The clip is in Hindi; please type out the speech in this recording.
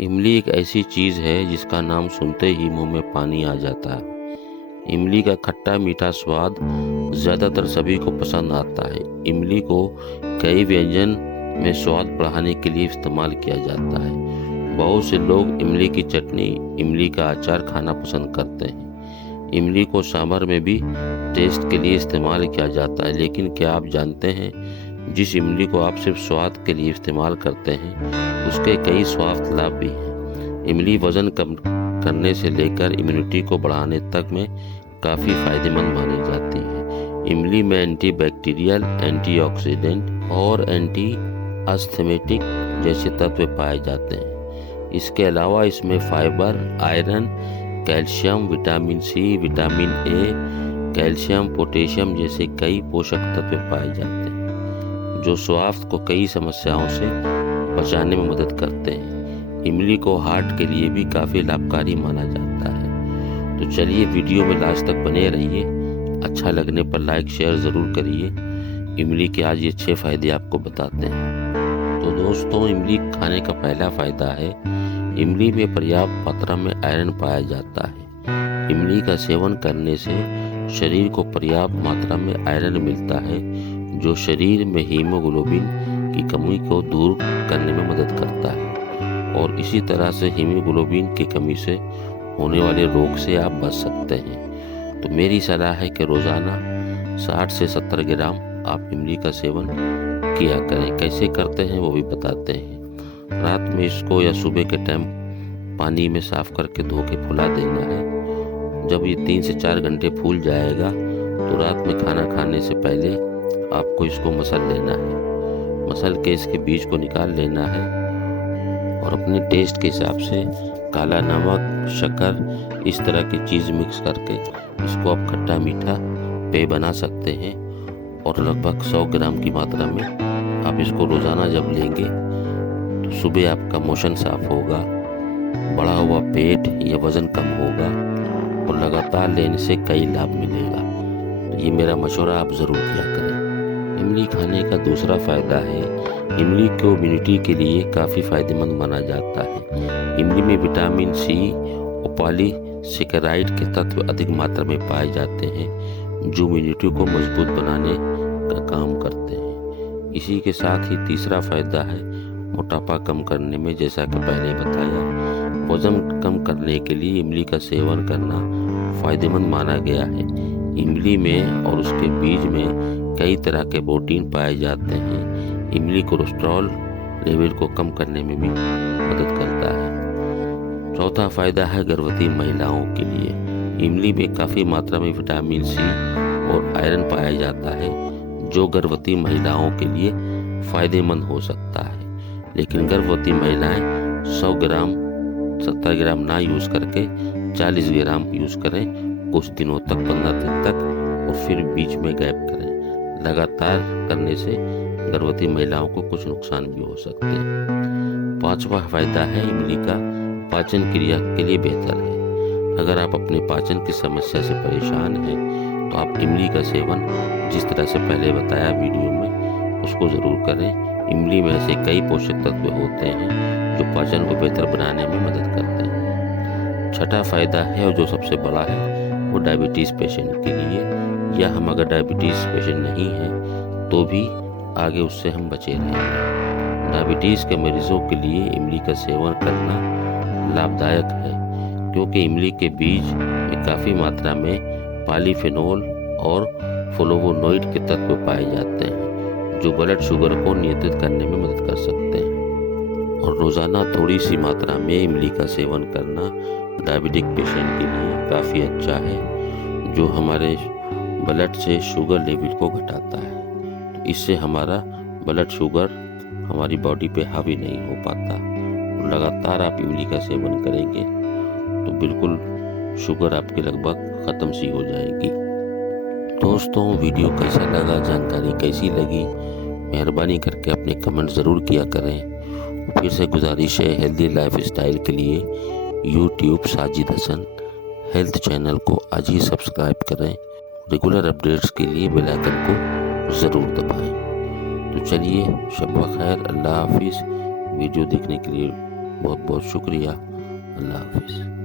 इमली एक ऐसी चीज़ है जिसका नाम सुनते ही मुंह में पानी आ जाता है। इमली का खट्टा मीठा स्वाद ज़्यादातर सभी को पसंद आता है। इमली को कई व्यंजन में स्वाद बढ़ाने के लिए इस्तेमाल किया जाता है। बहुत से लोग इमली की चटनी, इमली का अचार खाना पसंद करते हैं। इमली को सांभर में भी टेस्ट के लिए इस्तेमाल किया जाता है। लेकिन क्या आप जानते हैं, जिस इमली को आप सिर्फ स्वाद के लिए इस्तेमाल करते हैं उसके कई स्वास्थ्य लाभ भी हैं। इमली वजन कम करने से लेकर इम्यूनिटी को बढ़ाने तक में काफ़ी फायदेमंद मानी जाती है। इमली में एंटीबैक्टीरियल, एंटीऑक्सीडेंट और एंटी अस्थमेटिक जैसे तत्व पाए जाते हैं। इसके अलावा इसमें fibre, iron, calcium, vitamin C, vitamin A, calcium, potassium जैसे कई पोषक तत्व पाए जाते हैं जो स्वास्थ्य को कई समस्याओं से बचाने में मदद करते हैं। इमली को हार्ट के लिए भी काफ़ी लाभकारी माना जाता है। तो चलिए वीडियो में लास्ट तक बने रहिए। अच्छा लगने पर लाइक शेयर ज़रूर करिए। इमली के आज ये 6 फ़ायदे आपको बताते हैं। तो दोस्तों, इमली खाने का पहला फ़ायदा है, इमली में पर्याप्त मात्रा में आयरन पाया जाता है। इमली का सेवन करने से शरीर को पर्याप्त मात्रा में आयरन मिलता है जो शरीर में हीमोग्लोबिन की कमी को दूर करने में मदद करता है और इसी तरह से हीमोग्लोबिन की कमी से होने वाले रोग से आप बच सकते हैं। तो मेरी सलाह है कि रोज़ाना 60 से 70 ग्राम आप इमली का सेवन किया करें। कैसे करते हैं वो भी बताते हैं। रात में इसको या सुबह के टाइम पानी में साफ करके धो के फुला देना है। जब ये 3 से 4 घंटे फूल जाएगा तो रात में खाना खाने से पहले आपको इसको मसल लेना है। मसल के इसके बीज को निकाल लेना है और अपने टेस्ट के हिसाब से काला नमक, शक्कर, इस तरह की चीज़ मिक्स करके इसको आप खट्टा मीठा पेय बना सकते हैं। और लगभग 100 ग्राम की मात्रा में आप इसको रोज़ाना जब लेंगे तो सुबह आपका मोशन साफ होगा, बढ़ा हुआ पेट या वज़न कम होगा और लगातार लेने से कई लाभ मिलेगा। तो ये मेरा मशवरा आप ज़रूर किया करें। इमली खाने का दूसरा फ़ायदा है, इमली को इम्यूनिटी के लिए काफ़ी फ़ायदेमंद माना जाता है। इमली में विटामिन सी और पॉलीसेकेराइड के तत्व अधिक मात्रा में पाए जाते हैं जो इम्यूनिटी को मजबूत बनाने का काम करते हैं। इसी के साथ ही तीसरा फ़ायदा है मोटापा कम करने में। जैसा कि पहले बताया, वज़न कम करने के लिए इमली का सेवन करना फ़ायदेमंद माना गया है। इमली में और उसके बीज में कई तरह के प्रोटीन पाए जाते हैं। इमली कोलेस्ट्रॉल लेवल को कम करने में भी मदद करता है। चौथा फ़ायदा है गर्भवती महिलाओं के लिए। इमली में काफ़ी मात्रा में विटामिन सी और आयरन पाया जाता है जो गर्भवती महिलाओं के लिए फ़ायदेमंद हो सकता है। लेकिन गर्भवती महिलाएं 100 ग्राम 70 ग्राम ना यूज़ करके 40 ग्राम यूज़ करें कुछ दिनों तक, 15 दिन तक, और फिर बीच में गैप करें। लगातार करने से गर्भवती महिलाओं को कुछ नुकसान भी हो सकते हैं। 5वां फ़ायदा है, इमली का पाचन क्रिया के लिए बेहतर है। अगर आप अपने पाचन की समस्या से परेशान हैं तो आप इमली का सेवन जिस तरह से पहले बताया वीडियो में उसको ज़रूर करें। इमली में ऐसे कई पोषक तत्व होते हैं जो पाचन को बेहतर बनाने में मदद करते हैं। छठा फ़ायदा है और जो सबसे बड़ा है वो डायबिटीज़ पेशेंट के लिए, या हम अगर डायबिटीज़ पेशेंट नहीं हैं तो भी आगे उससे हम बचे रहेंगे। डायबिटीज़ के मरीजों के लिए इमली का सेवन करना लाभदायक है क्योंकि इमली के बीज में काफ़ी मात्रा में पॉलीफेनोल और फ्लेवोनोइड के तत्व पाए जाते हैं जो ब्लड शुगर को नियंत्रित करने में मदद कर सकते हैं। और रोज़ाना थोड़ी सी मात्रा में इमली का सेवन करना डायबिटिक पेशेंट के लिए काफ़ी अच्छा है जो हमारे ब्लड से शुगर लेवल को घटाता है। तो इससे हमारा ब्लड शुगर हमारी बॉडी पे हावी नहीं हो पाता। और लगातार आप इमली का सेवन करेंगे तो बिल्कुल शुगर आपकी लगभग ख़त्म सी हो जाएगी। दोस्तों, वीडियो कैसा लगा, जानकारी कैसी लगी, मेहरबानी करके अपने कमेंट ज़रूर किया करें। फिर से गुजारिश है, हेल्दी लाइफ स्टाइल के लिए YouTube Sajid Hasan health channel को आज ही सब्सक्राइब करें। रेगुलर अपडेट्स के लिए बेल आइकन को ज़रूर दबाएं। तो चलिए, शब ब खैर, अल्लाह हाफिज़। वीडियो देखने के लिए बहुत बहुत शुक्रिया। अल्लाह हाफिज़।